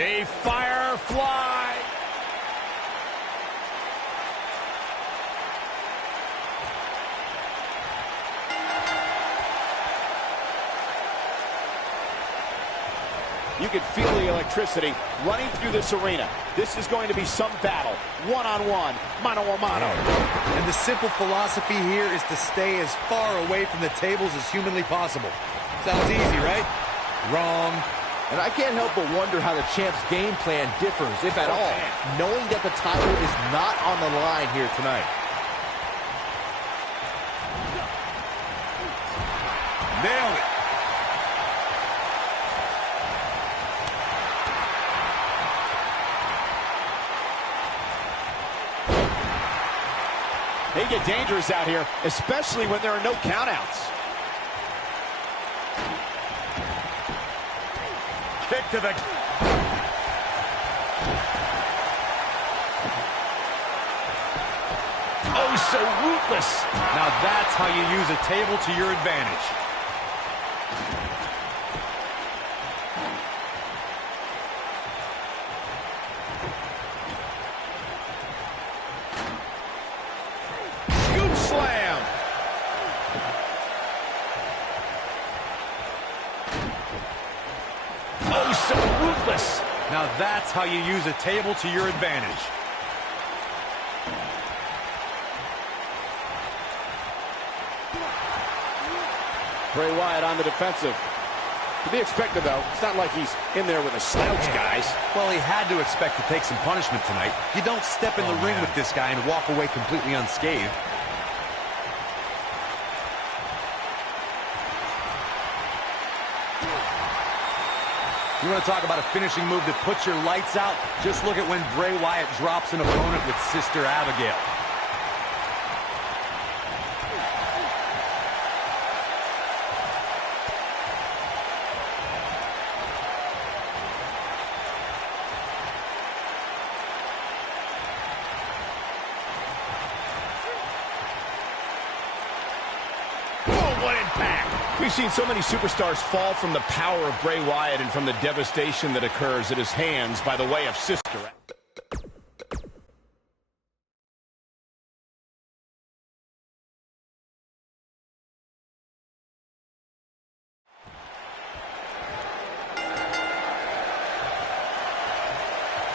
The Firefly. You can feel the electricity running through this arena. This is going to be some battle. One-on-one, mano-a-mano. And the simple philosophy here is to stay as far away from the tables as humanly possible. Sounds easy, right? Wrong. And I can't help but wonder how the champ's game plan differs, if at all, knowing that the title is not on the line here tonight. Nailed it. They get dangerous out here, especially when there are no countouts. Kick to the... Oh, so ruthless. Now that's how you use a table to your advantage. Scoop slam. Oh, so ruthless. Now that's how you use a table to your advantage. Bray Wyatt on the defensive. To be expected, though. It's not like he's in there with a slouch, guys. Well, he had to expect to take some punishment tonight. You don't step in the ring with this guy and walk away completely unscathed. You want to talk about a finishing move that puts your lights out? Just look at when Bray Wyatt drops an opponent with Sister Abigail. What impact! We've seen so many superstars fall from the power of Bray Wyatt and from the devastation that occurs at his hands by the way of Sister.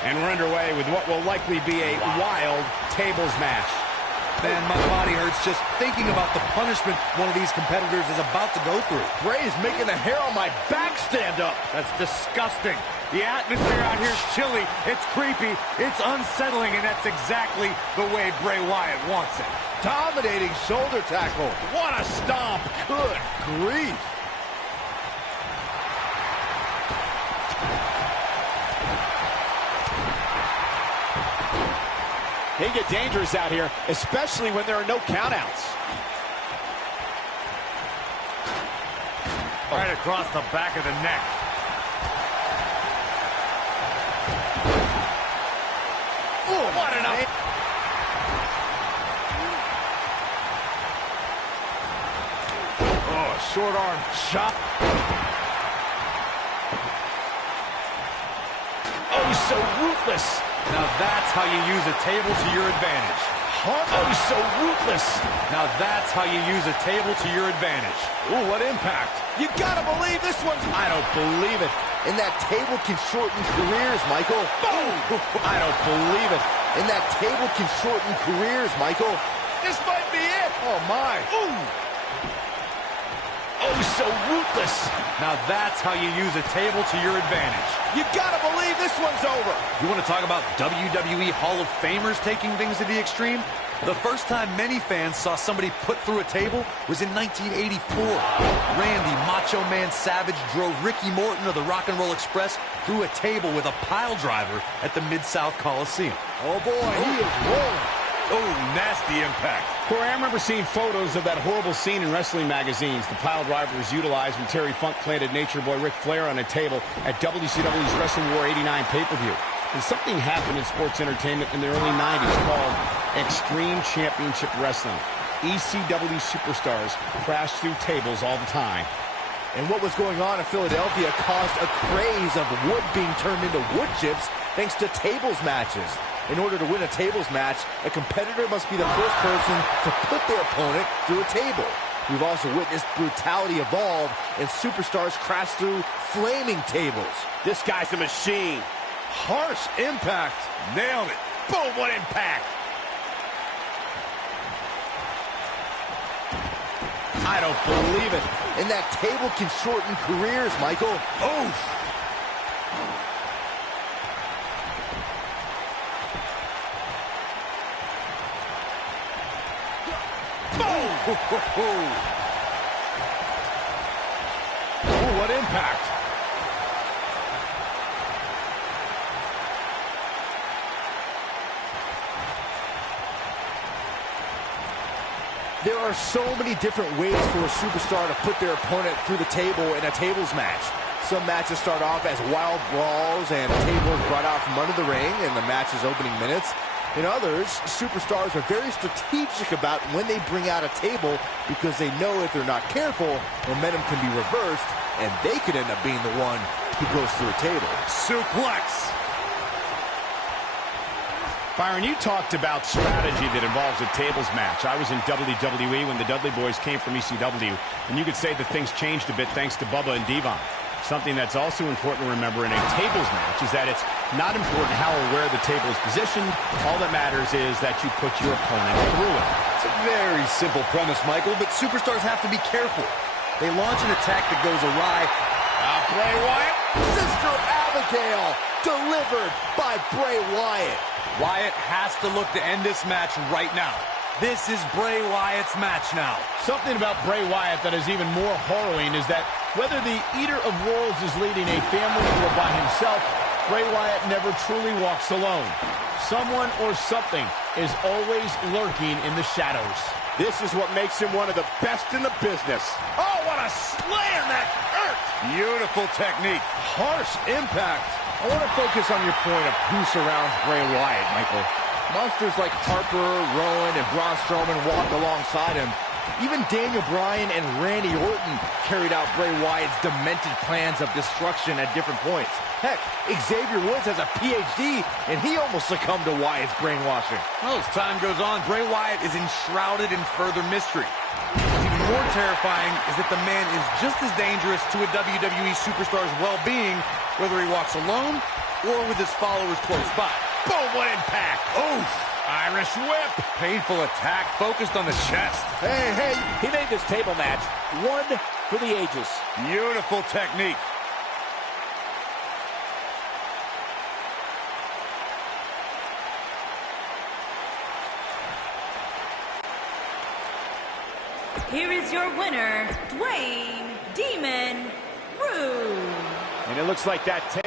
And we're underway with what will likely be a wild tables match. Man, my body hurts just thinking about the punishment one of these competitors is about to go through. Bray is making the hair on my back stand up. That's disgusting. The atmosphere out here is chilly, it's creepy, it's unsettling, and that's exactly the way Bray Wyatt wants it. Dominating shoulder tackle. What a stomp. Good grief. They get dangerous out here, especially when there are no countouts. Right across the back of the neck. Oh, what an up. Oh, short arm chop. Oh, so ruthless. Now that's how you use a table to your advantage. Oh, so ruthless. Now that's how you use a table to your advantage. Ooh, what impact. You gotta believe this one's... I don't believe it. And that table can shorten careers, Michael. Boom! I don't believe it. And that table can shorten careers, Michael. This might be it. Oh, my. Ooh. Oh, so ruthless. Now that's how you use a table to your advantage. You gotta believe this one's over. You want to talk about WWE Hall of Famers taking things to the extreme? The first time many fans saw somebody put through a table was in 1984. Randy Macho Man Savage drove Ricky Morton of the Rock and Roll Express through a table with a pile driver at the Mid-South Coliseum. Oh, boy, he is rolling. Oh, nasty impact. Corey, I remember seeing photos of that horrible scene in wrestling magazines. The pile driver was utilized when Terry Funk planted Nature Boy Ric Flair on a table at WCW's Wrestling War 89 pay-per-view. And something happened in sports entertainment in the early 90s called Extreme Championship Wrestling. ECW superstars crashed through tables all the time. And what was going on in Philadelphia caused a craze of wood being turned into wood chips thanks to tables matches. In order to win a tables match, a competitor must be the first person to put their opponent through a table. We've also witnessed brutality evolve and superstars crash through flaming tables. This guy's a machine. Harsh impact. Nailed it. Boom, what impact. I don't believe it. And that table can shorten careers, Michael. Oof. Boom. Oh, what impact. There are so many different ways for a superstar to put their opponent through the table in a tables match. Some matches start off as wild brawls and a table is brought out from under the ring in the match's opening minutes. In others, superstars are very strategic about when they bring out a table because they know if they're not careful, momentum can be reversed and they could end up being the one who goes through a table. Suplex. Byron, you talked about strategy that involves a tables match. I was in WWE when the Dudley Boys came from ECW, and you could say that things changed a bit thanks to Bubba and Devon. Something that's also important to remember in a tables match is that it's not important how or where the table is positioned. All that matters is that you put your opponent through it. It's a very simple premise, Michael, but superstars have to be careful. They launch an attack that goes awry. Bray Wyatt. Sister Abigail, delivered by Bray Wyatt. Wyatt has to look to end this match right now. This is Bray Wyatt's match now. Something about Bray Wyatt that is even more harrowing is that whether the Eater of Worlds is leading a family or by himself, Bray Wyatt never truly walks alone. Someone or something is always lurking in the shadows. This is what makes him one of the best in the business. Oh, what a slam that hurt! Beautiful technique. Harsh impact. I want to focus on your point of who surrounds Bray Wyatt, Michael. Monsters like Harper, Rowan, and Braun Strowman walked alongside him. Even Daniel Bryan and Randy Orton carried out Bray Wyatt's demented plans of destruction at different points. Heck, Xavier Woods has a PhD, and he almost succumbed to Wyatt's brainwashing. Well, as time goes on, Bray Wyatt is enshrouded in further mystery. What's even more terrifying is that the man is just as dangerous to a WWE superstar's well-being, whether he walks alone or with his followers close by. Boom, what impact! Oof! Irish whip! Painful attack focused on the chest. Hey, he made this table match one for the ages. Beautiful technique. Here is your winner, Dwayne Demon Rude. And it looks like that table...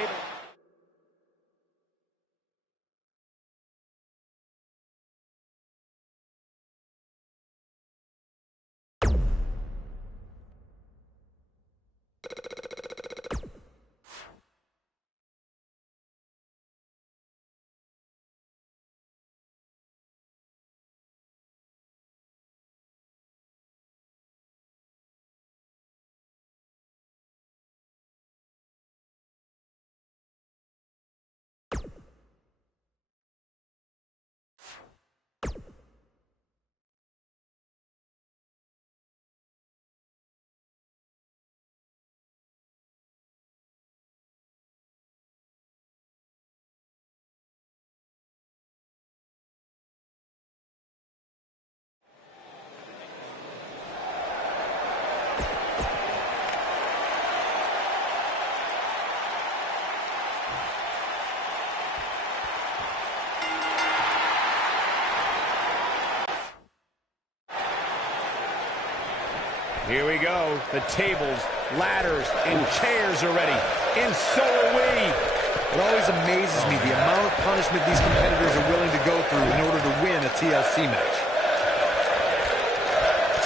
Here we go. The tables, ladders, and chairs are ready. And so are we. It always amazes me the amount of punishment these competitors are willing to go through in order to win a TLC match.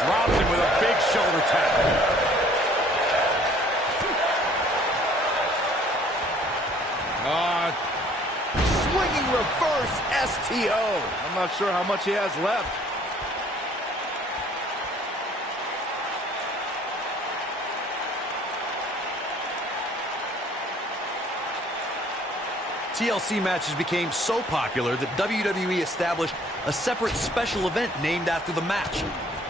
Dropped him with a big shoulder tap. Swinging reverse STO. I'm not sure how much he has left. TLC matches became so popular that WWE established a separate special event named after the match.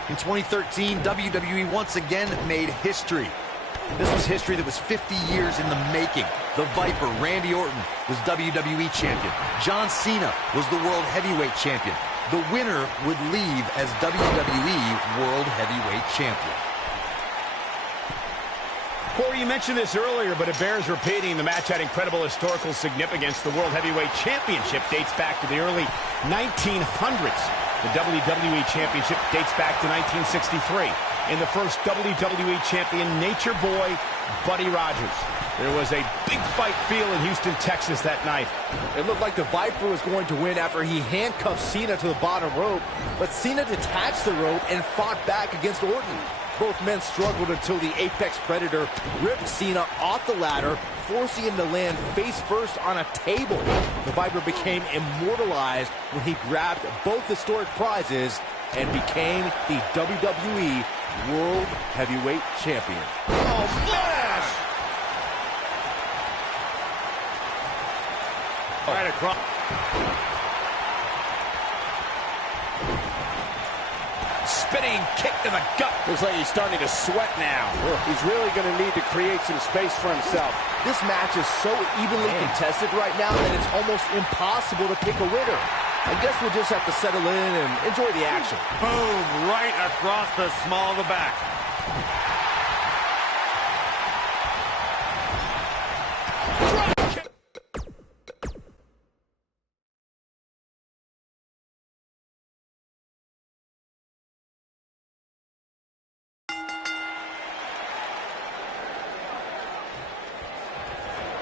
In 2013, WWE once again made history. This was history that was 50 years in the making. The Viper, Randy Orton, was WWE Champion. John Cena was the World Heavyweight Champion. The winner would leave as WWE World Heavyweight Champion. Corey, you mentioned this earlier, but it bears repeating. The match had incredible historical significance. The World Heavyweight Championship dates back to the early 1900s. The WWE Championship dates back to 1963. In the first WWE Champion, Nature Boy, Buddy Rogers. There was a big fight feel in Houston, Texas that night. It looked like the Viper was going to win after he handcuffed Cena to the bottom rope, but Cena detached the rope and fought back against Orton. Both men struggled until the Apex Predator ripped Cena off the ladder, forcing him to land face first on a table. The Viper became immortalized when he grabbed both historic prizes and became the WWE World Heavyweight Champion. Oh, splash! Right across. Spinning kick to the gut. Looks like he's starting to sweat now. He's really going to need to create some space for himself. This match is so evenly contested right now that it's almost impossible to pick a winner. I guess we'll just have to settle in and enjoy the action. Boom, right across the small of the back.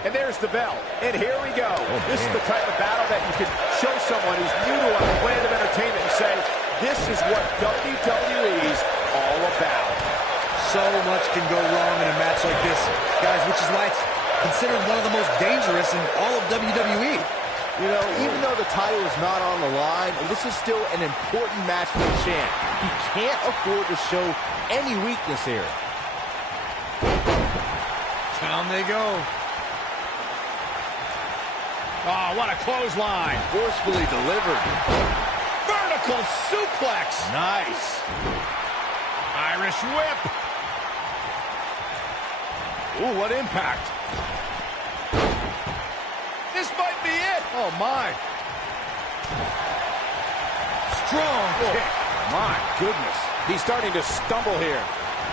And there's the bell. And here we go. This is the type of battle that you can show someone who's new to our plan of entertainment and say, this is what WWE's all about. So much can go wrong in a match like this, guys, which is why it's considered one of the most dangerous in all of WWE. You know, even though the title is not on the line, this is still an important match for the champ. He can't afford to show any weakness here. Down they go. Oh, what a clothesline. Forcefully delivered. Vertical suplex. Nice. Irish whip. Ooh, what impact. This might be it. Oh, my. Strong kick. My goodness. He's starting to stumble here.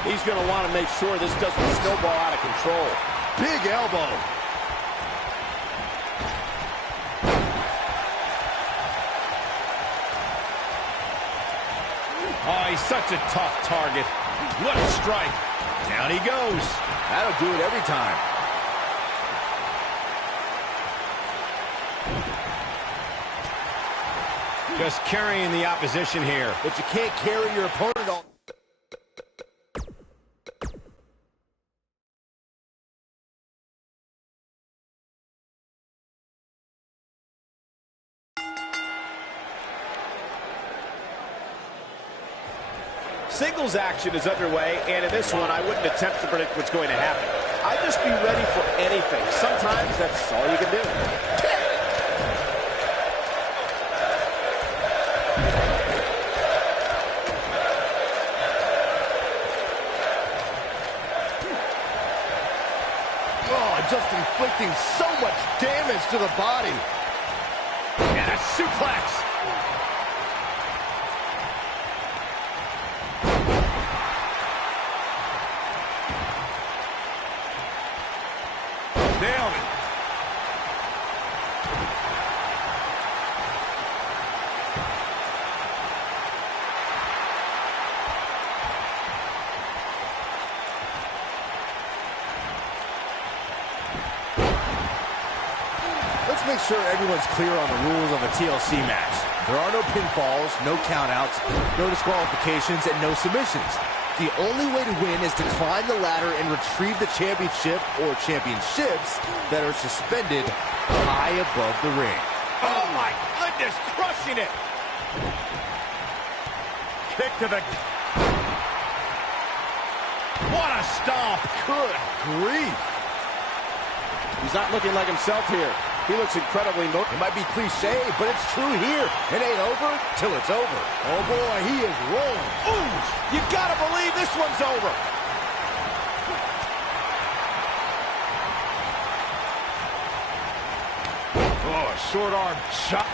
He's going to want to make sure this doesn't snowball out of control. Big elbow. Oh, he's such a tough target. What a strike. Down he goes. That'll do it every time. Just carrying the opposition here. But you can't carry your opponent all. Singles action is underway, and in this one, I wouldn't attempt to predict what's going to happen. I'd just be ready for anything. Sometimes that's all you can do. Oh, just inflicting so much damage to the body. And a suplex. Nailed it. Let's make sure everyone's clear on the rules of a TLC match. There are no pinfalls, no countouts, no disqualifications, and no submissions. The only way to win is to climb the ladder and retrieve the championship or championships that are suspended high above the ring. Oh, my goodness, crushing it. Kick to the... What a stomp. Good grief. He's not looking like himself here. He looks incredibly motivated. It might be cliche, but it's true here. It ain't over till it's over. Oh boy, he is rolling. Ooh, you gotta believe this one's over. Oh, short arm shot.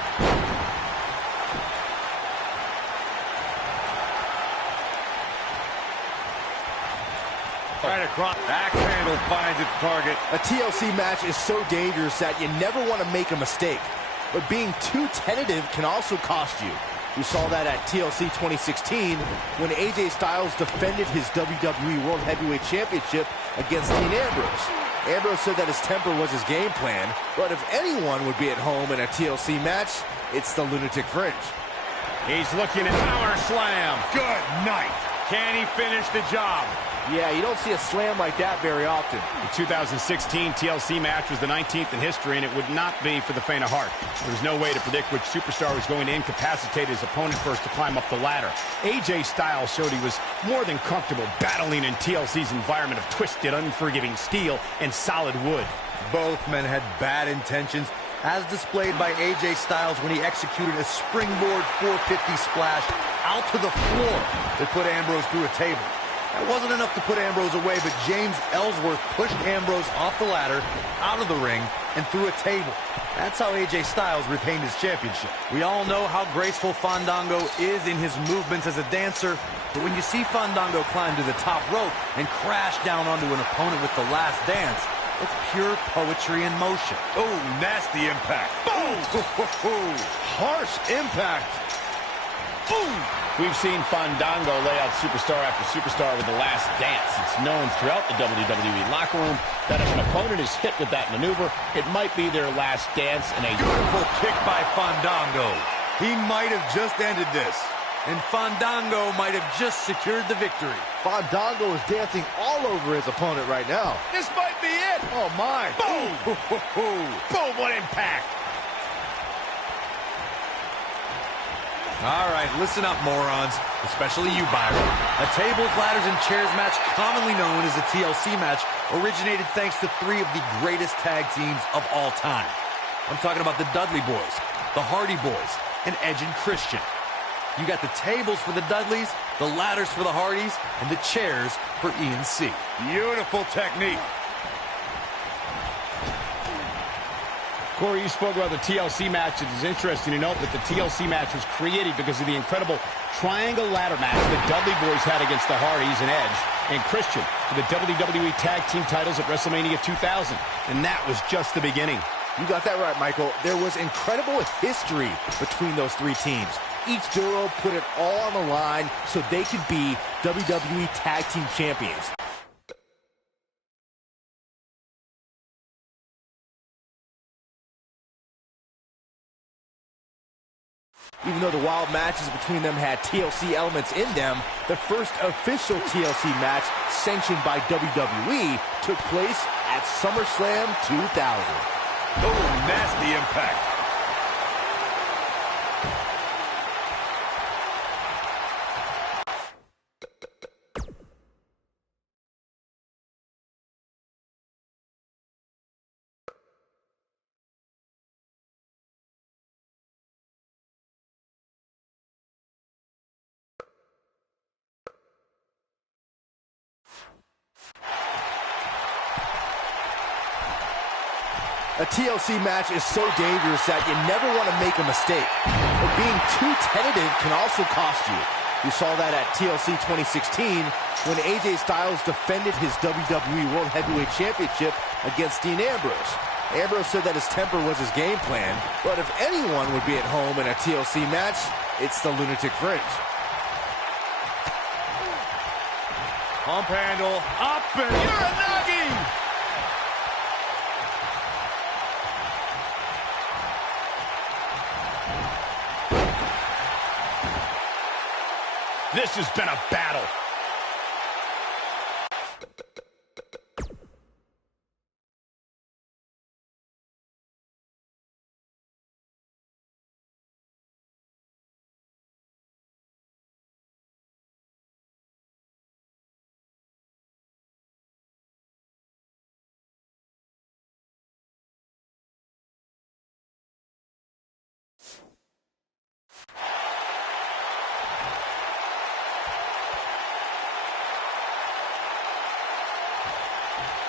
Right across. Axe handle finds its target. A TLC match is so dangerous that you never want to make a mistake. But being too tentative can also cost you. We saw that at TLC 2016 when AJ Styles defended his WWE World Heavyweight Championship against Dean Ambrose. Ambrose said that his temper was his game plan, but if anyone would be at home in a TLC match, it's the Lunatic Fringe. He's looking at power slam. Good night. Can he finish the job? Yeah, you don't see a slam like that very often. The 2016 TLC match was the 19th in history, and it would not be for the faint of heart. There was no way to predict which superstar was going to incapacitate his opponent first to climb up the ladder. AJ Styles showed he was more than comfortable battling in TLC's environment of twisted, unforgiving steel and solid wood. Both men had bad intentions, as displayed by AJ Styles when he executed a springboard 450 splash out to the floor that put Ambrose through a table. That wasn't enough to put Ambrose away, but James Ellsworth pushed Ambrose off the ladder, out of the ring, and through a table. That's how AJ Styles retained his championship. We all know how graceful Fandango is in his movements as a dancer, but when you see Fandango climb to the top rope and crash down onto an opponent with the last dance, it's pure poetry in motion. Oh, nasty impact. Boom! Harsh impact. Boom! We've seen Fandango lay out superstar after superstar with the last dance. It's known throughout the WWE locker room that if an opponent is hit with that maneuver, it might be their last dance in a Beautiful kick by Fandango. He might have just ended this, and Fandango might have just secured the victory. Fandango is dancing all over his opponent right now. This might be it. Oh, my. Boom! Boom, what impact! All right, listen up, morons, especially you, Byron. A tables, ladders, and chairs match, commonly known as a TLC match, originated thanks to three of the greatest tag teams of all time. I'm talking about the Dudley Boys, the Hardy Boys, and Edge and Christian. You got the tables for the Dudleys, the ladders for the Hardys, and the chairs for ENC. Beautiful technique. Corey, you spoke about the TLC match. It is interesting to note that the TLC match was created because of the incredible triangle ladder match the Dudley Boys had against the Hardys and Edge and Christian for the WWE Tag Team titles at WrestleMania 2000. And that was just the beginning. You got that right, Michael. There was incredible history between those three teams. Each duo put it all on the line so they could be WWE Tag Team Champions. Even though the wild matches between them had TLC elements in them, the first official TLC match sanctioned by WWE took place at SummerSlam 2000. Oh, nasty impact. A TLC match is so dangerous that you never want to make a mistake. But being too tentative can also cost you. We saw that at TLC 2016 when AJ Styles defended his WWE World Heavyweight Championship against Dean Ambrose. Ambrose said that his temper was his game plan, but if anyone would be at home in a TLC match, it's the Lunatic Fringe. Pump handle, up and Uranagi! This has been a battle.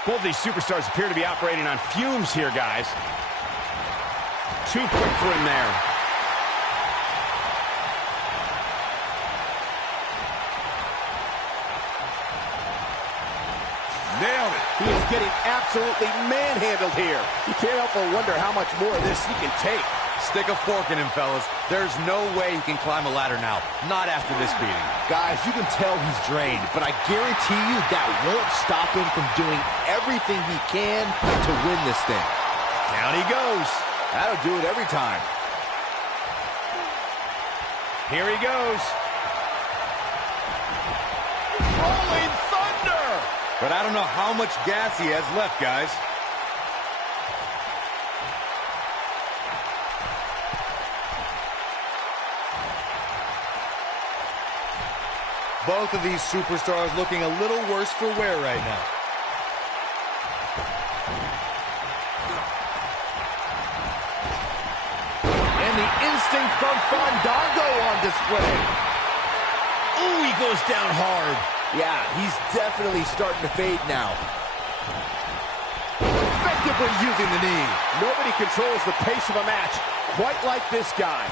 Both these superstars appear to be operating on fumes here, guys. Too quick for him there. Nailed it. He is getting absolutely manhandled here. You can't help but wonder how much more of this he can take. Stick a fork in him, fellas. There's no way he can climb a ladder now. Not after this beating. Guys, you can tell he's drained, but I guarantee you that won't stop him from doing everything he can to win this thing. Down he goes. That'll do it every time. Here he goes. Rolling thunder! But I don't know how much gas he has left, guys. Both of these superstars looking a little worse for wear right now. And the instinct from Fandango on display. Ooh, he goes down hard. Yeah, he's definitely starting to fade now. Effectively using the knee. Nobody controls the pace of a match quite like this guy.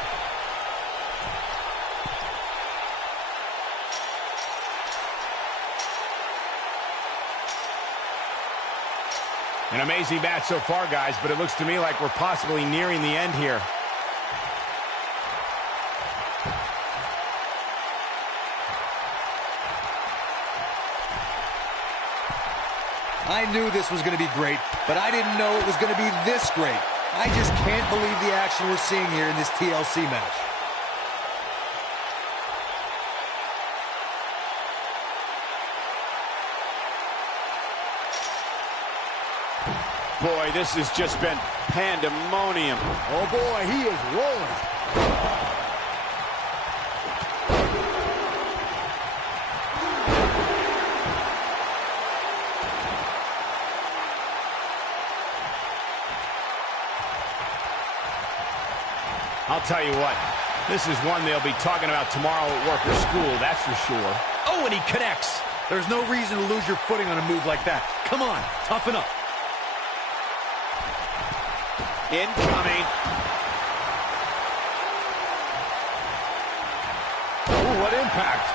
An amazing match so far, guys, but it looks to me like we're possibly nearing the end here. I knew this was going to be great, but I didn't know it was going to be this great. I just can't believe the action we're seeing here in this TLC match. Boy, this has just been pandemonium. Oh boy, he is rolling. I'll tell you what, this is one they'll be talking about tomorrow at work or school, that's for sure. Oh, and he connects. There's no reason to lose your footing on a move like that. Come on, toughen up. Incoming. Ooh, what impact.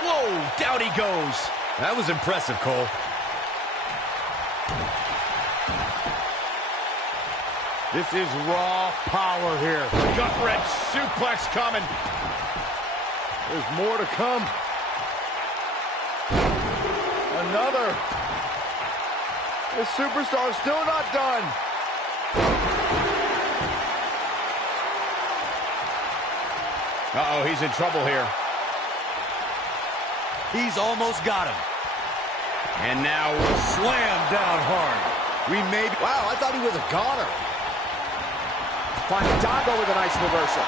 Whoa, down he goes. That was impressive, Cole. This is raw power here. Gut-wrench suplex coming. There's more to come. Another. This superstar's still not done. Uh-oh, he's in trouble here. He's almost got him. And now Slam down hard. We made... Wow, I thought he was a goner. Fandango with a nice reversal.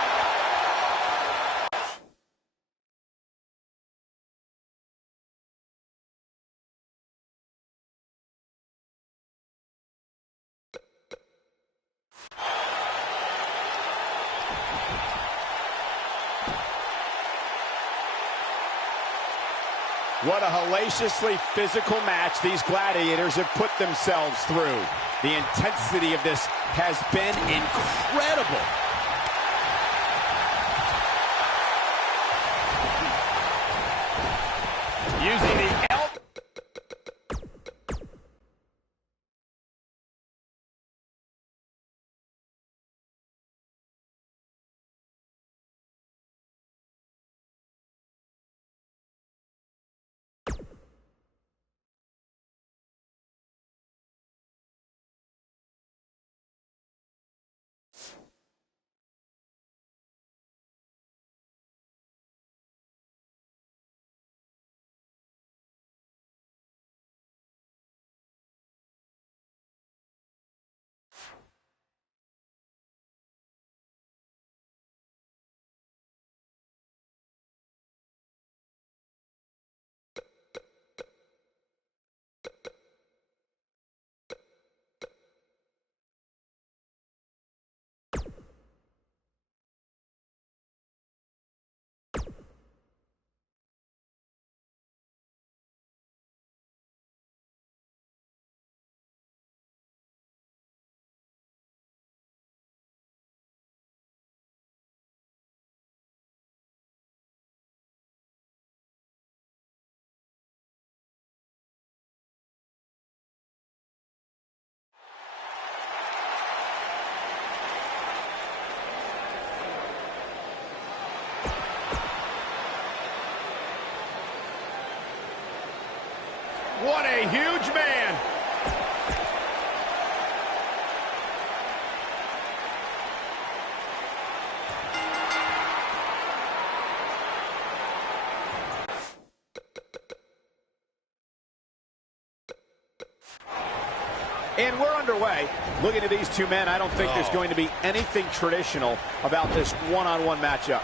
what a hellaciously physical match these gladiators have put themselves through. The intensity of this has been incredible. Using the elbow. What a huge man! And we're underway. Looking at these two men, I don't think there's going to be anything traditional about this one-on-one matchup.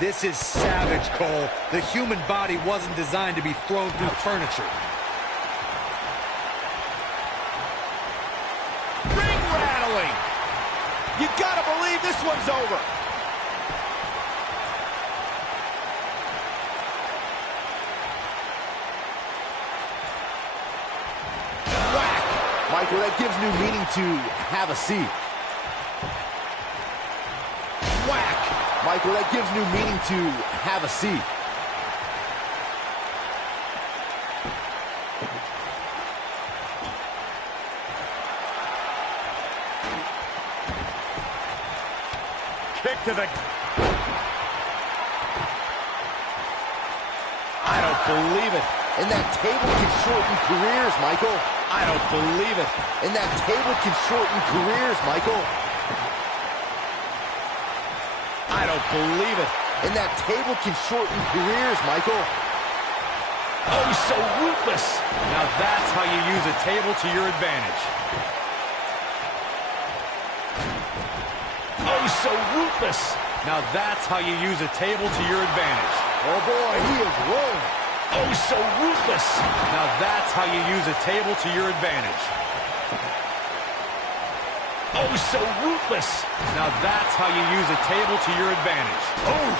This is savage, Cole. The human body wasn't designed to be thrown through furniture. Ring rattling. You gotta believe this one's over. Michael, that gives new meaning to have a seat. Whack! Michael, that gives new meaning to have a seat. Kick to the... I don't believe it. And that table can shorten careers, Michael. I don't believe it. And that table can shorten careers, Michael. I don't believe it. And that table can shorten careers, Michael. Oh, he's so ruthless. Now that's how you use a table to your advantage. Oh, he's so ruthless. Now that's how you use a table to your advantage. Oh, boy, he is rolling. Oh, he's so ruthless. Now that's how you use a table to your advantage. Oh, he's so ruthless. Now that's how you use a table to your advantage. Oh.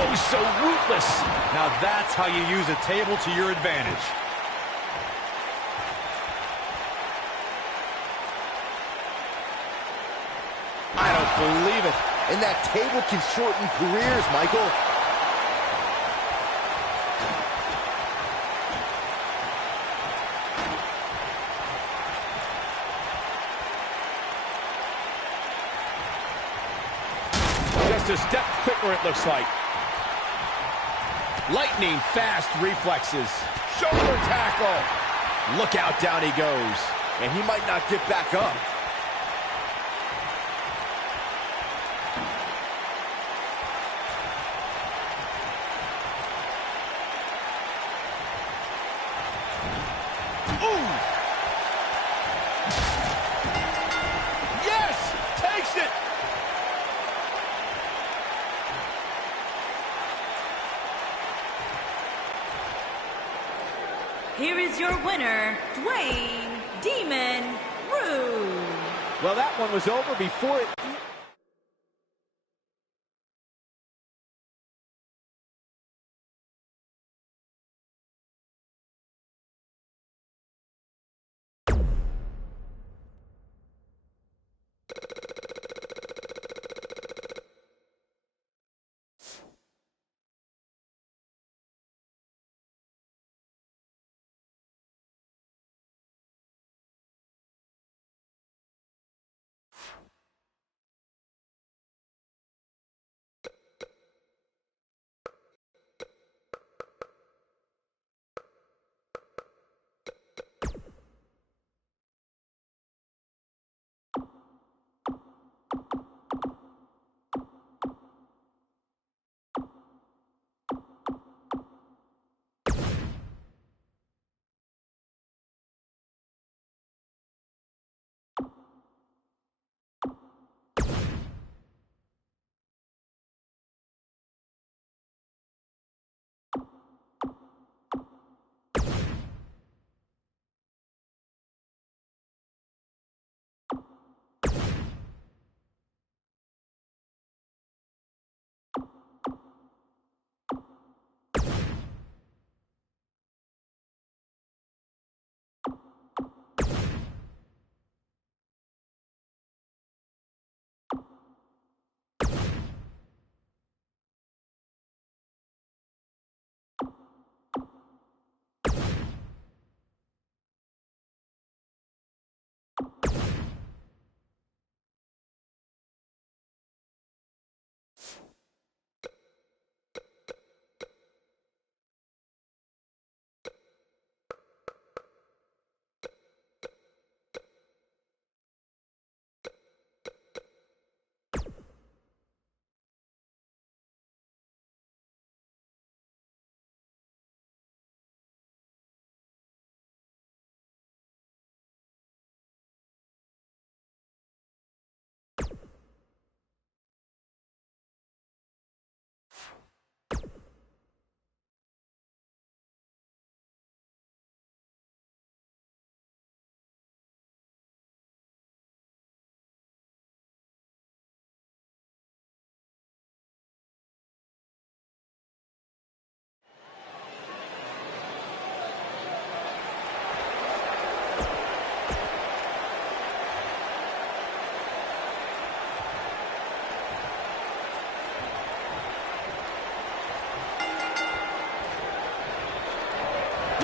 Oh, he's so ruthless. Now that's how you use a table to your advantage. I don't believe it. And that table can shorten careers, Michael. Just a step quicker, it looks like. Lightning fast reflexes. Shoulder tackle. Look out, down he goes. And he might not get back up. Here is your winner, Dwayne Demon Rude. Well, that one was over before it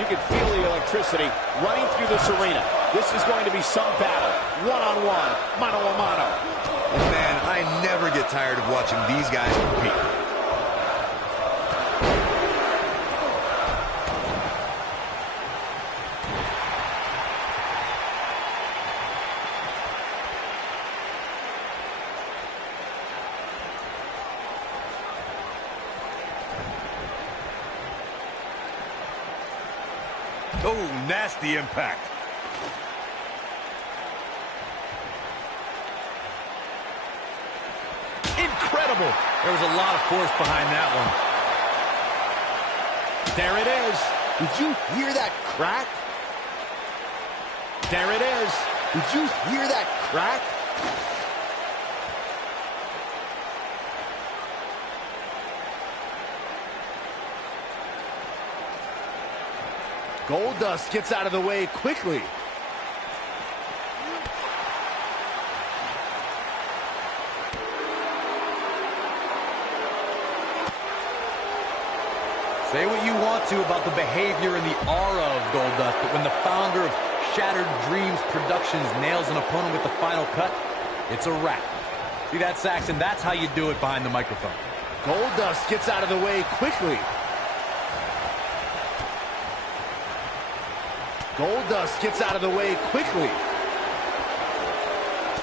you can feel the electricity running through this arena. This is going to be some battle. One-on-one, mano-a-mano. Man, I never get tired of watching these guys compete. Oh, nasty impact. Incredible. There was a lot of force behind that one. There it is. Did you hear that crack? There it is. Did you hear that crack? Goldust gets out of the way quickly. Say what you want to about the behavior and the aura of Goldust, but when the founder of Shattered Dreams Productions nails an opponent with the final cut, it's a wrap. See that, Saxon? That's how you do it behind the microphone. Goldust gets out of the way quickly. Goldust gets out of the way quickly.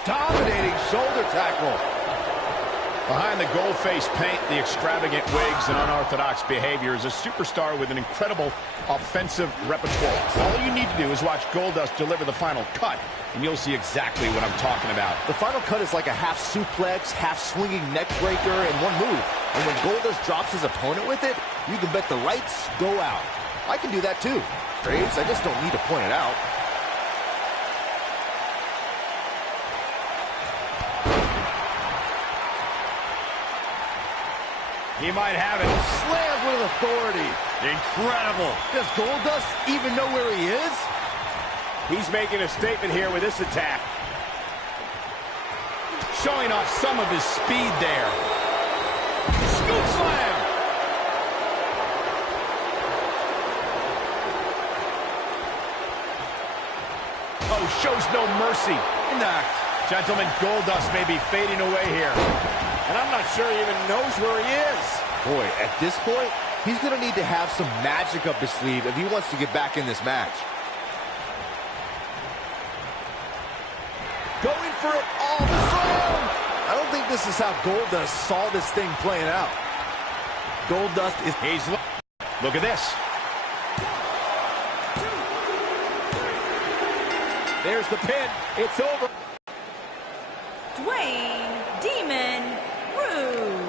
Dominating shoulder tackle. Behind the gold-faced paint, the extravagant wigs, and unorthodox behavior is a superstar with an incredible offensive repertoire. All you need to do is watch Goldust deliver the final cut, and you'll see exactly what I'm talking about. The final cut is like a half suplex, half swinging neck breaker in one move. And when Goldust drops his opponent with it, you can bet the rights go out. I can do that too, Graves. I just don't need to point it out. He might have it. Slam with authority. Incredible. Does Goldust even know where he is? He's making a statement here with this attack. Showing off some of his speed there. Scoop slam. Oh, shows no mercy. Knocked. Gentlemen, Goldust may be fading away here. And I'm not sure he even knows where he is. Boy, at this point, he's going to need to have some magic up his sleeve if he wants to get back in this match. Going for it all the time. I don't think this is how Goldust saw this thing playing out. Goldust is... Look at this. There's the pin. It's over. Dwayne Demon Rude.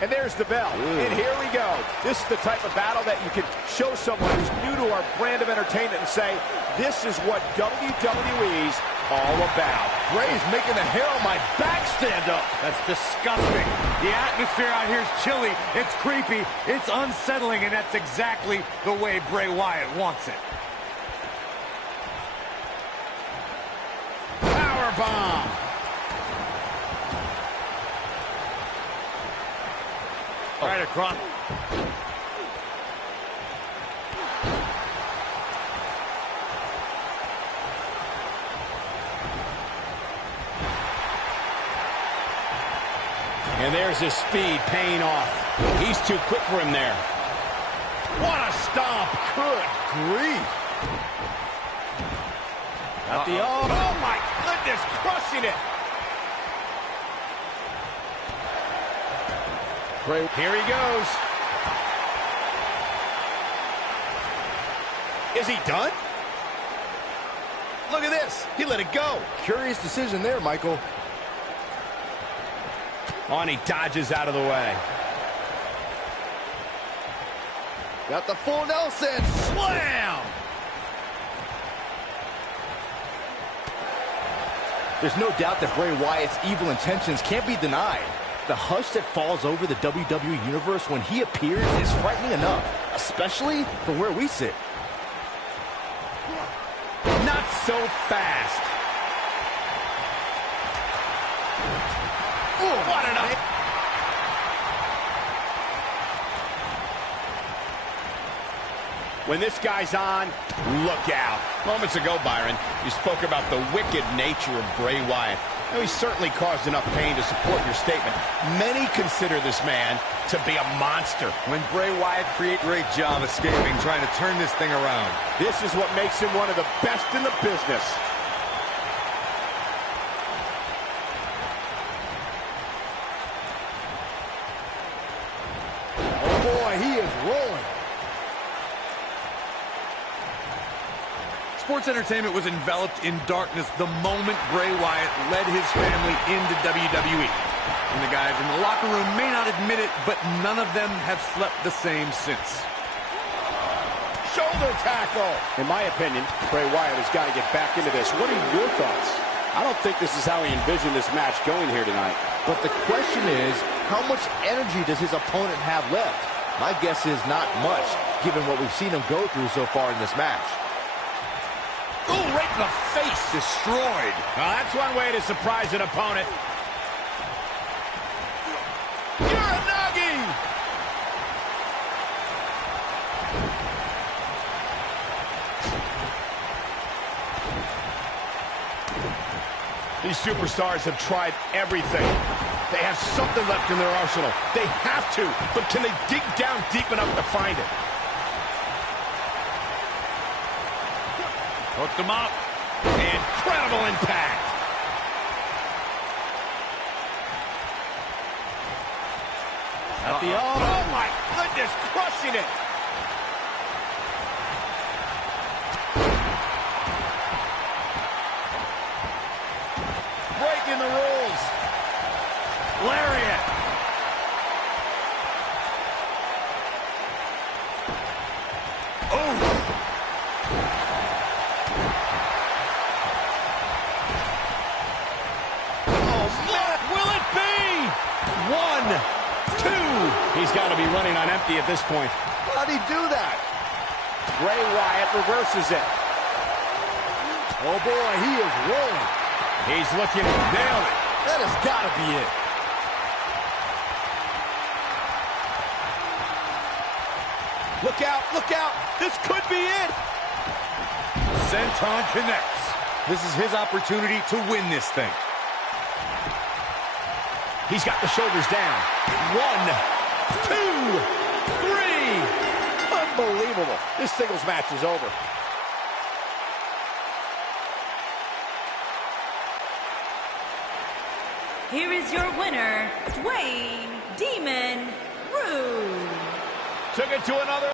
And there's the bell. And here we go. This is the type of battle that you can show someone who's new to our brand of entertainment and say, this is what WWE's all about. Bray's making the hair on my back stand up. That's disgusting. The atmosphere out here is chilly. It's creepy. It's unsettling, and that's exactly the way Bray Wyatt wants it. Powerbomb. Right across. And there's his speed paying off. He's too quick for him there. What a stomp. Good grief. Got the oh my goodness, crushing it. Bray, Here he goes. Is he done? Look at this. He let it go. curious decision there, Michael. Oh, and he dodges out of the way. Got the full Nelson. Slam! There's no doubt that Bray Wyatt's evil intentions can't be denied. The hush that falls over the WWE Universe when he appears is frightening enough, especially from where we sit. Not so fast. Ooh, what an up. When this guy's on, look out. Moments ago, Byron, you spoke about the wicked nature of Bray Wyatt. Now, he certainly caused enough pain to support your statement. Many consider this man to be a monster. When Bray Wyatt creates a great job escaping, trying to turn this thing around. This is what makes him one of the best in the business. Oh boy, he is rolling. Sports entertainment was enveloped in darkness the moment Bray Wyatt led his family into WWE. And the guys in the locker room may not admit it, but none of them have slept the same since. Shoulder tackle. In my opinion, Bray Wyatt has got to get back into this. What are your thoughts? I don't think this is how he envisioned this match going here tonight. But the question is, how much energy does his opponent have left? My guess is not much, given what we've seen him go through so far in this match. Ooh, right in the face. Destroyed. Well, that's one way to surprise an opponent. Uranagi! These superstars have tried everything. They have something left in their arsenal. They have to, but can they dig down deep enough to find it? Hooked him up. Incredible impact. At the Oh my goodness, crushing it. Breaking the rules. lariat. Oh. Will it be? 1, 2. He's got to be running on empty at this point. How'd he do that? Bray Wyatt reverses it. Oh boy, he is rolling. He's looking to nail it. That has got to be it. Look out, look out. This could be it. Senton connects. This is his opportunity to win this thing. He's got the shoulders down. 1, 2, 3. Unbelievable. This singles match is over. Here is your winner, Dwayne Demon Rude. Took it to another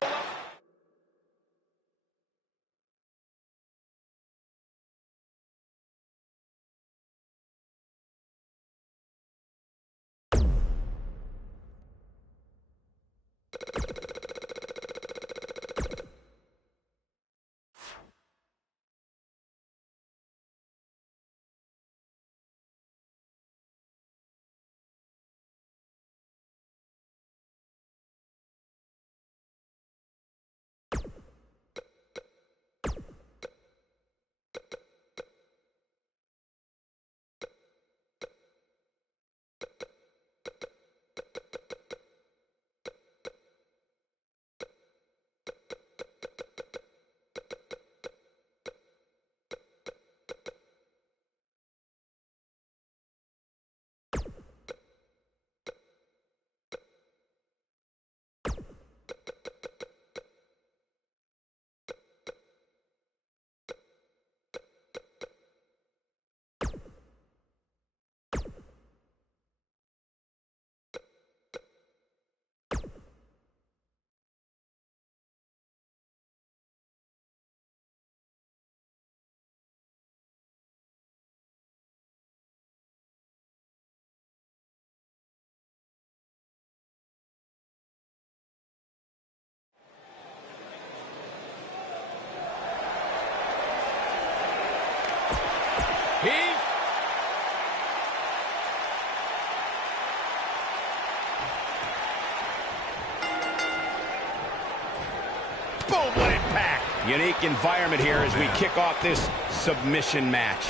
Boom, what impact. Unique environment here as we kick off this submission match.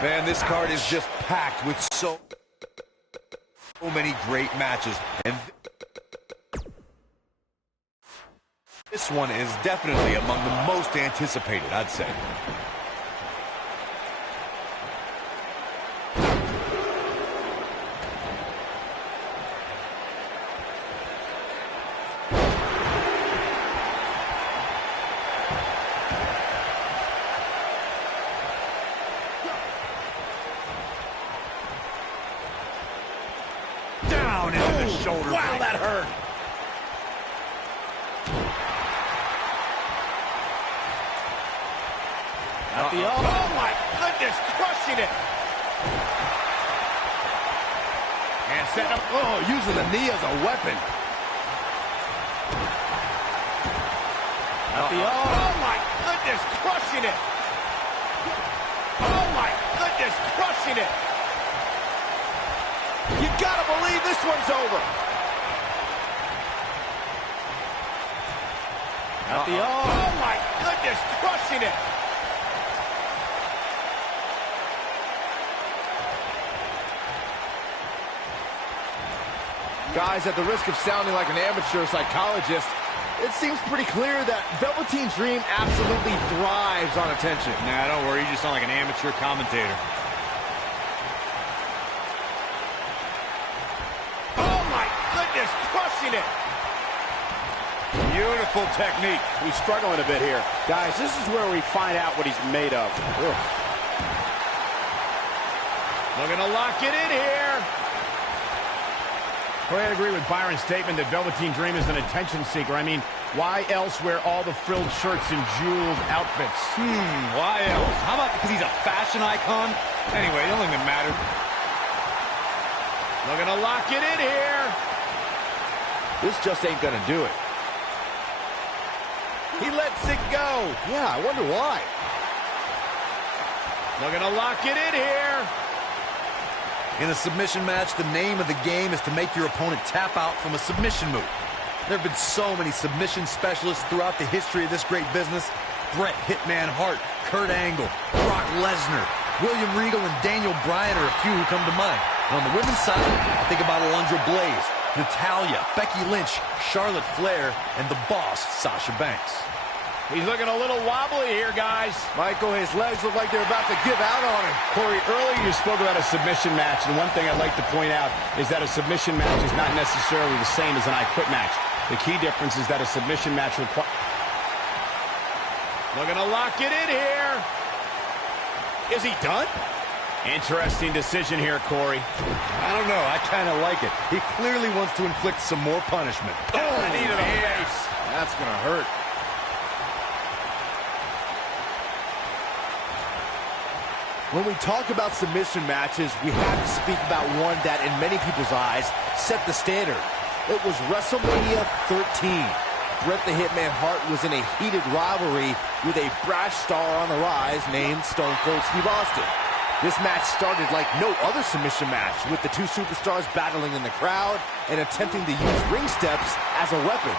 Man, this card is just packed with so many great matches. And this one is definitely among the most anticipated, I'd say. Down into the shoulder. Wow, that hurt. At the elbow. Oh, my goodness, crushing it. And setting up. Oh, using the knee as a weapon. At the elbow. Oh, my goodness, crushing it. Oh, my goodness, crushing it. You gotta believe this one's over. At the oh my goodness, crushing it. Guys, at the risk of sounding like an amateur psychologist, it seems pretty clear that Velveteen Dream absolutely thrives on attention. Nah, don't worry, you just sound like an amateur commentator. Crushing it. Beautiful technique. He's struggling a bit here. Guys, this is where we find out what he's made of. Ugh. Looking to lock it in here. Well, I agree with Byron's statement that Velveteen Dream is an attention seeker. I mean, why else wear all the frilled shirts and jeweled outfits? Why else? How about because he's a fashion icon? Anyway, the only thing that mattered. Looking to lock it in here. This just ain't gonna do it. He lets it go. Yeah, I wonder why. Looking to lock it in here. In a submission match, the name of the game is to make your opponent tap out from a submission move. There have been so many submission specialists throughout the history of this great business. Bret Hitman Hart, Kurt Angle, Brock Lesnar, William Regal, and Daniel Bryan are a few who come to mind. And on the women's side, I think about Alundra Blaze, Natalya, Becky Lynch, Charlotte Flair, and the boss, Sasha Banks. He's looking a little wobbly here, guys. Michael, his legs look like they're about to give out on him. Corey, earlier you spoke about a submission match, and one thing I'd like to point out is that a submission match is not necessarily the same as an I Quit match. The key difference is that a submission match requires... Looking to lock it in here. Is he done? Interesting decision here, Corey. I don't know. I kind of like it. He clearly wants to inflict some more punishment. Oh, knee to the face. That's going to hurt. When we talk about submission matches, we have to speak about one that, in many people's eyes, set the standard. It was WrestleMania 13. Bret the Hitman Hart was in a heated rivalry with a brash star on the rise named Stone Cold Steve Austin. This match started like no other submission match, with the two superstars battling in the crowd and attempting to use ring steps as a weapon.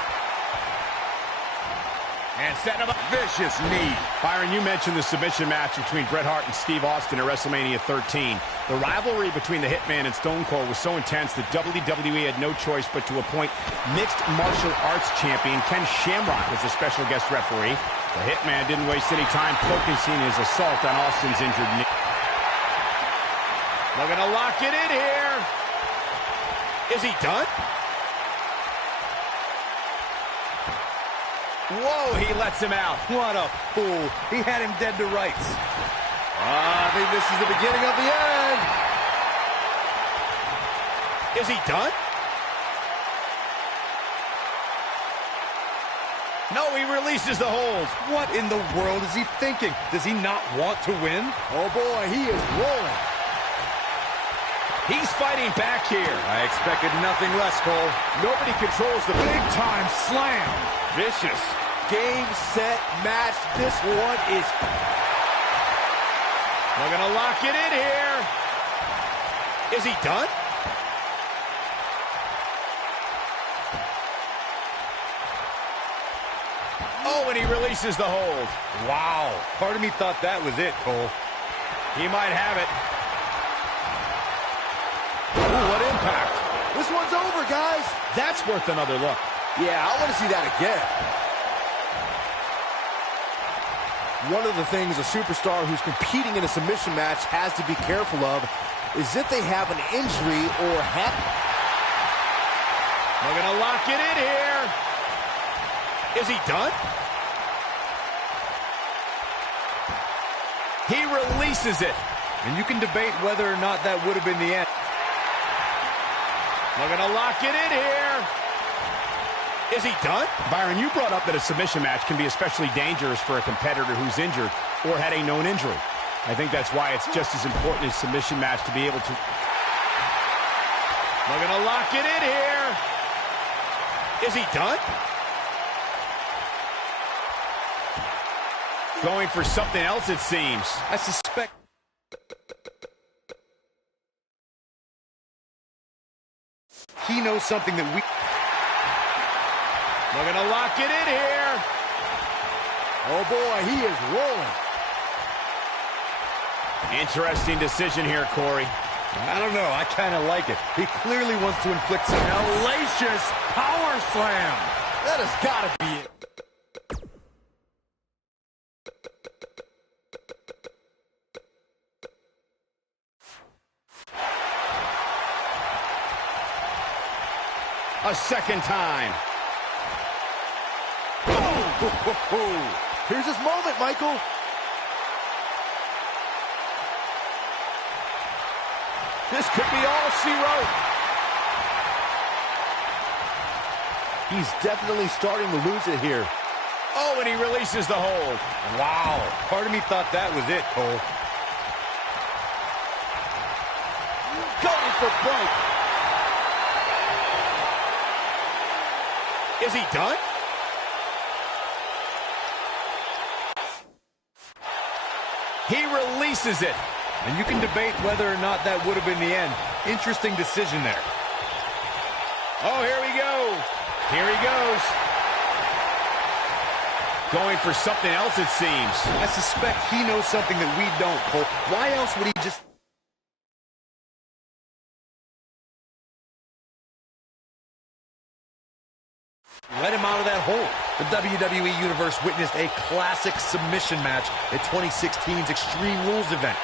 And setting up a vicious knee. Byron, you mentioned the submission match between Bret Hart and Steve Austin at WrestleMania 13. The rivalry between the Hitman and Stone Cold was so intense that WWE had no choice but to appoint mixed martial arts champion Ken Shamrock as a special guest referee. The Hitman didn't waste any time focusing his assault on Austin's injured knee. Looking to lock it in here. Is he done? Whoa, he lets him out. What a fool. He had him dead to rights. I think this is the beginning of the end. Is he done? No, he releases the hold. What in the world is he thinking? Does he not want to win? Oh boy, he is rolling. He's fighting back here. I expected nothing less, Cole. Nobody controls the Big-time slam. Vicious. game, set, match. This one is... We're going to lock it in here. Is he done? Oh, and he releases the hold. Wow. Part of me thought that was it, Cole. He might have it. Ooh, what impact. This one's over, guys. That's worth another look. Yeah, I want to see that again. One of the things a superstar who's competing in a submission match has to be careful of is if they have an injury or We're going to lock it in here. Is he done? He releases it. And you can debate whether or not that would have been the end. We're going to lock it in here. Is he done? Byron, you brought up that a submission match can be especially dangerous for a competitor who's injured or had a known injury. I think that's why it's just as important as submission match to be able to... We're going to lock it in here. Is he done? Going for something else, it seems. I suspect... he knows something that we... We're going to lock it in here. Oh, boy, he is rolling. Interesting decision here, Corey. I don't know. I kind of like it. He clearly wants to inflict some hellacious power slam. That has got to be it. A second time. Here's his moment, Michael. This could be all she wrote. He's definitely starting to lose it here. Oh, and he releases the hold. Wow. Part of me thought that was it, Cole. Going for broke. Is he done? He releases it. And you can debate whether or not that would have been the end. Interesting decision there. Oh, here we go. Here he goes. Going for something else, it seems. I suspect he knows something that we don't, Cole. Why else would he just... let him out of that hole? The WWE Universe witnessed a classic submission match at 2016's Extreme Rules event.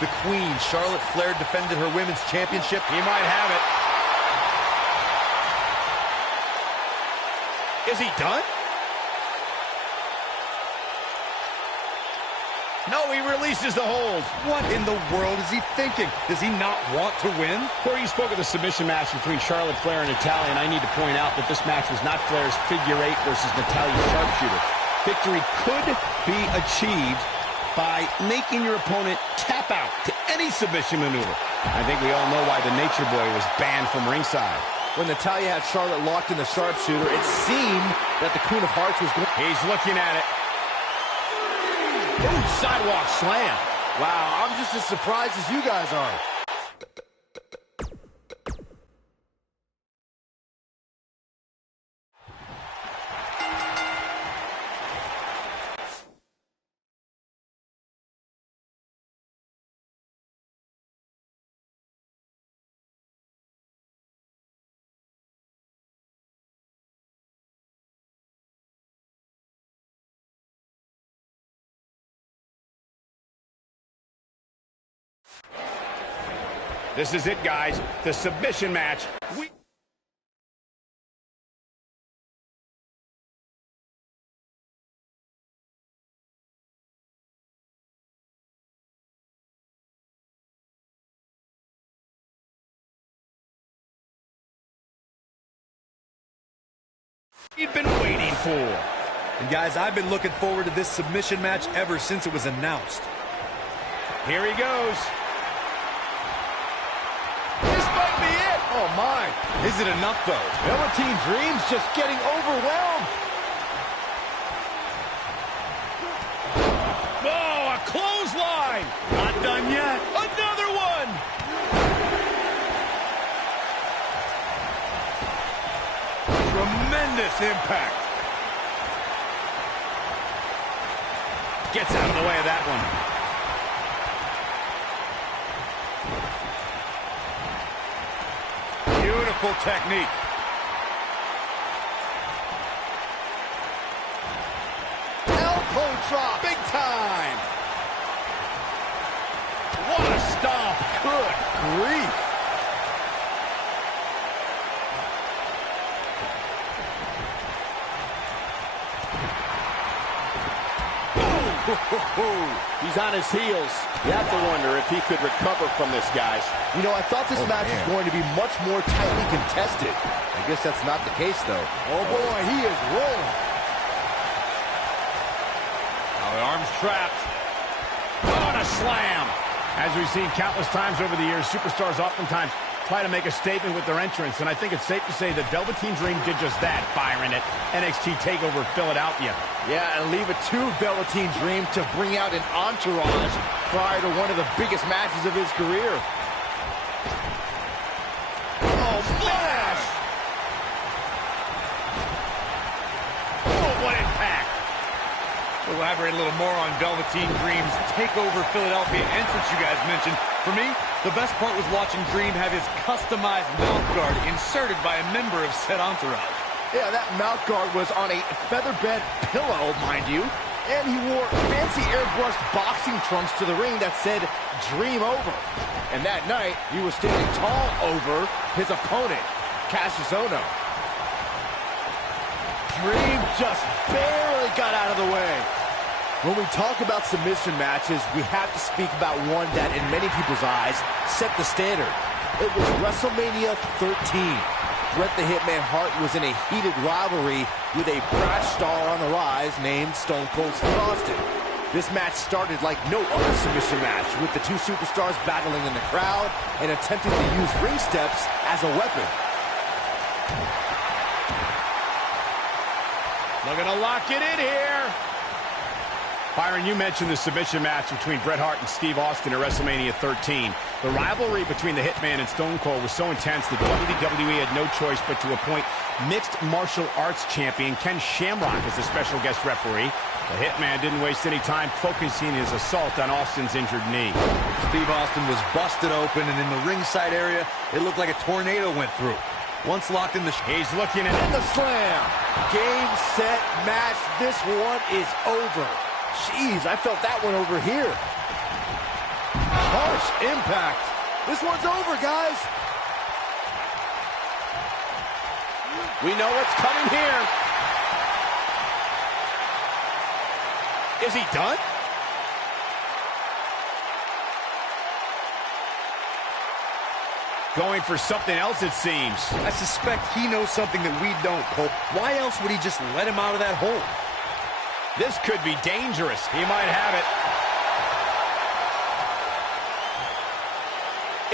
The Queen, Charlotte Flair, defended her women's championship. He might have it. Is he done? No, he releases the hold. What in the world is he thinking? Does he not want to win? Corey, you spoke of the submission match between Charlotte Flair and Natalya, and I need to point out that this match was not Flair's figure eight versus Natalya's sharpshooter. Victory could be achieved by making your opponent tap out to any submission maneuver. I think we all know why the Nature Boy was banned from ringside. When Natalya had Charlotte locked in the sharpshooter, it seemed that the Queen of Hearts was going... He's looking at it. Ooh, sidewalk slam. Wow, I'm just as surprised as you guys are. This is it, guys. The submission match. We've been waiting for. And guys, I've been looking forward to this submission match ever since it was announced. Here he goes. This might be it. Oh, my. Is it enough, though? Velveteen Dream's just getting overwhelmed. Oh, a clothesline. Not done yet. Another one. Tremendous impact. Gets out of the way of that one. Beautiful technique. Elbow drop, big time. What a stomp. Good grief. He's on his heels. You have to wonder if he could recover from this, guys. You know, I thought this match was going to be much more tightly contested. I guess that's not the case, though. Oh, boy, he is rolling. Oh, the arm's trapped. Oh, and a slam. As we've seen countless times over the years, superstars oftentimes try to make a statement with their entrance, and I think it's safe to say that Velveteen Dream did just that, Byron, at NXT TakeOver Philadelphia. Yeah, and leave it to Velveteen Dream to bring out an entourage prior to one of the biggest matches of his career. Oh, splash! Oh, what impact! Elaborate a little more on Velveteen Dream's TakeOver Philadelphia entrance you guys mentioned. For me, the best part was watching Dream have his customized mouth guard inserted by a member of said entourage. Yeah, that mouth guard was on a featherbed pillow, mind you. And he wore fancy airbrushed boxing trunks to the ring that said, Dream Over. And that night, he was standing tall over his opponent, Cassius Ohno. Dream just barely got out of the way. When we talk about submission matches, we have to speak about one that, in many people's eyes, set the standard. It was WrestleMania 13. Bret the Hitman Hart was in a heated rivalry with a brash star on the rise named Stone Cold Steve Austin. This match started like no other submission match, with the two superstars battling in the crowd and attempting to use ring steps as a weapon. Looking to lock it in here. Byron, you mentioned the submission match between Bret Hart and Steve Austin at WrestleMania 13. The rivalry between the Hitman and Stone Cold was so intense that WWE had no choice but to appoint mixed martial arts champion Ken Shamrock as the special guest referee. The Hitman didn't waste any time focusing his assault on Austin's injured knee. Steve Austin was busted open, and in the ringside area, it looked like a tornado went through. Once locked in the... He's looking at the slam. Game, set, match. This one is over. Jeez, I felt that one over here. Harsh impact. This one's over, guys. We know what's coming here. Is he done? Going for something else, it seems. I suspect he knows something that we don't, Cole. Why else would he just let him out of that hole? This could be dangerous. He might have it.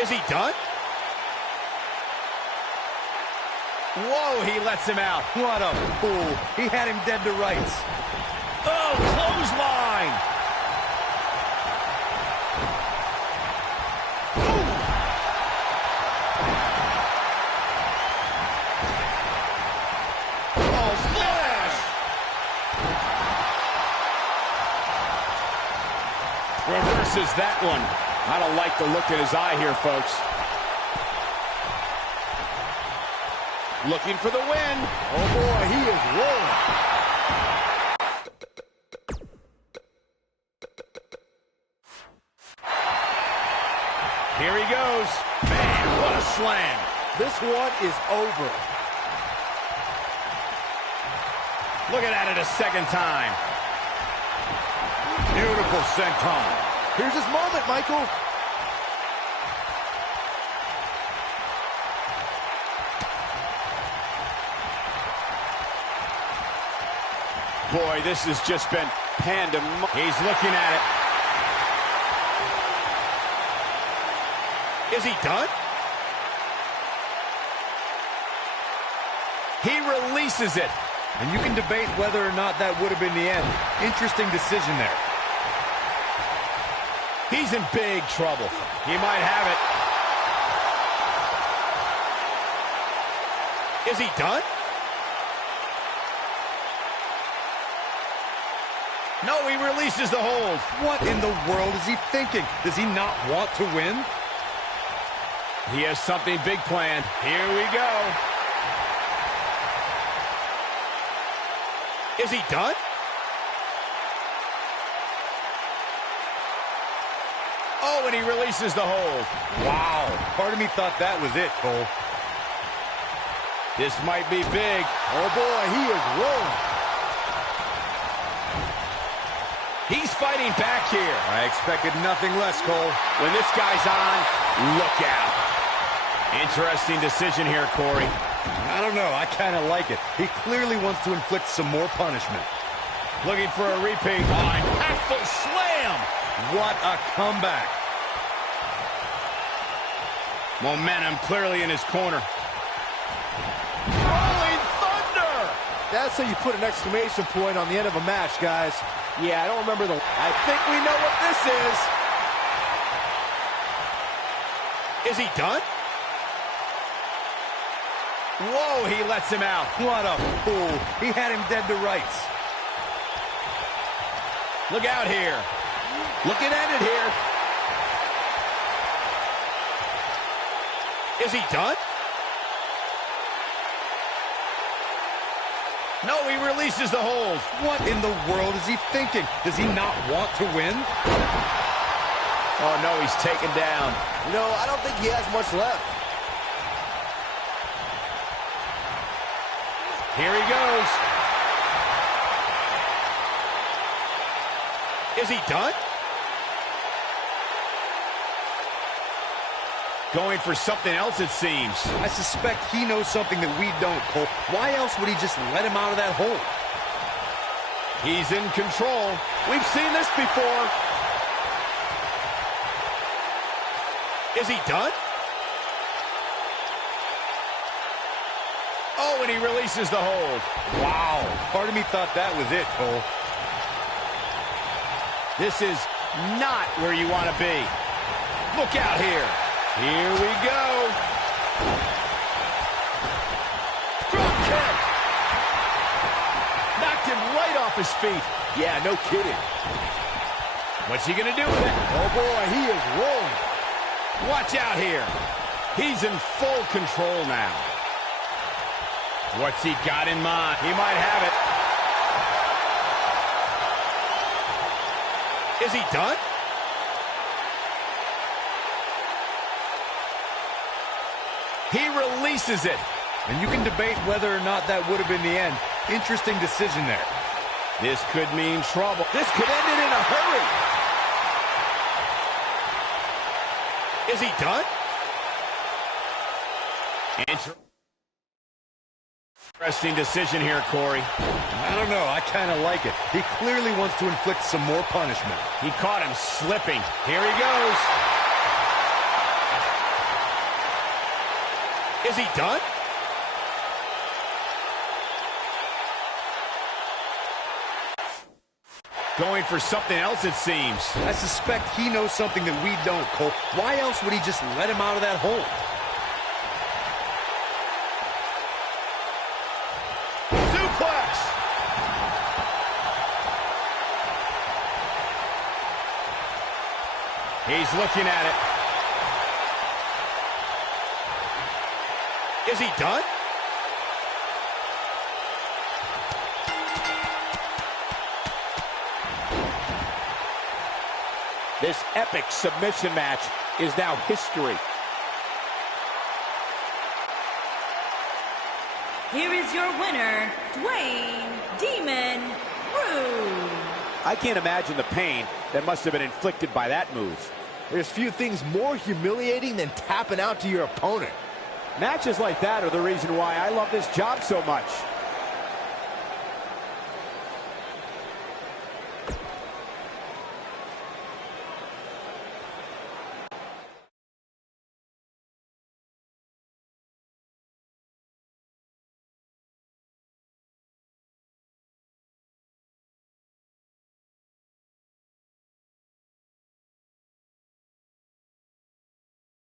Is he done? Whoa, he lets him out. What a fool. He had him dead to rights. Oh, clothesline. Oh, splash. Reverses that one. I don't like the look in his eye here, folks. Looking for the win. Oh, boy, he is rolling. Here he goes. Man, what a slam. This one is over. Looking at it a second time. Beautiful senton. Here's his moment, Michael. Boy, this has just been pandemonium. He's looking at it. Is he done? He releases it. And you can debate whether or not that would have been the end. Interesting decision there. He's in big trouble. He might have it. Is he done? No, he releases the hold. What in the world is he thinking? Does he not want to win? He has something big planned. Here we go. Is he done? Oh, and he releases the hold. Wow. Part of me thought that was it, Cole. This might be big. Oh, boy, he is rolling. He's fighting back here. I expected nothing less, Cole. When this guy's on, look out. Interesting decision here, Corey. I don't know. I kind of like it. He clearly wants to inflict some more punishment. Looking for a repeat. Oh, impactful slam. What a comeback. Momentum clearly in his corner. Rolling thunder. That's how you put an exclamation point on the end of a match, guys. Yeah, I don't remember the... I think we know what this is. Is he done? Whoa, he lets him out. What a fool. He had him dead to rights. Look out here. Looking at it here. Is he done? No, he releases the hold. What in the world is he thinking? Does he not want to win? Oh, no, he's taken down. You know, I don't think he has much left. Here he goes. Is he done? Going for something else, it seems. I suspect he knows something that we don't, Cole. Why else would he just let him out of that hole? He's in control. We've seen this before. Is he done? Oh, and he releases the hold. Wow. Part of me thought that was it, Cole. This is not where you want to be. Look out here. Here we go. Drop kick. Knocked him right off his feet. Yeah, no kidding. What's he going to do with it? Oh, boy, he is rolling. Watch out here. He's in full control now. What's he got in mind? He might have it. Is he done? He releases it. And you can debate whether or not that would have been the end. Interesting decision there. This could mean trouble. This could end it in a hurry. Is he done? Interesting decision here, Corey. I don't know. I kind of like it. He clearly wants to inflict some more punishment. He caught him slipping. Here he goes. Is he done? Going for something else, it seems. I suspect he knows something that we don't, Cole. Why else would he just let him out of that hole? Suplex! He's looking at it. Is he done? This epic submission match is now history. Here is your winner, Dwayne Demon Rude. I can't imagine the pain that must have been inflicted by that move. There's few things more humiliating than tapping out to your opponent. Matches like that are the reason why I love this job so much.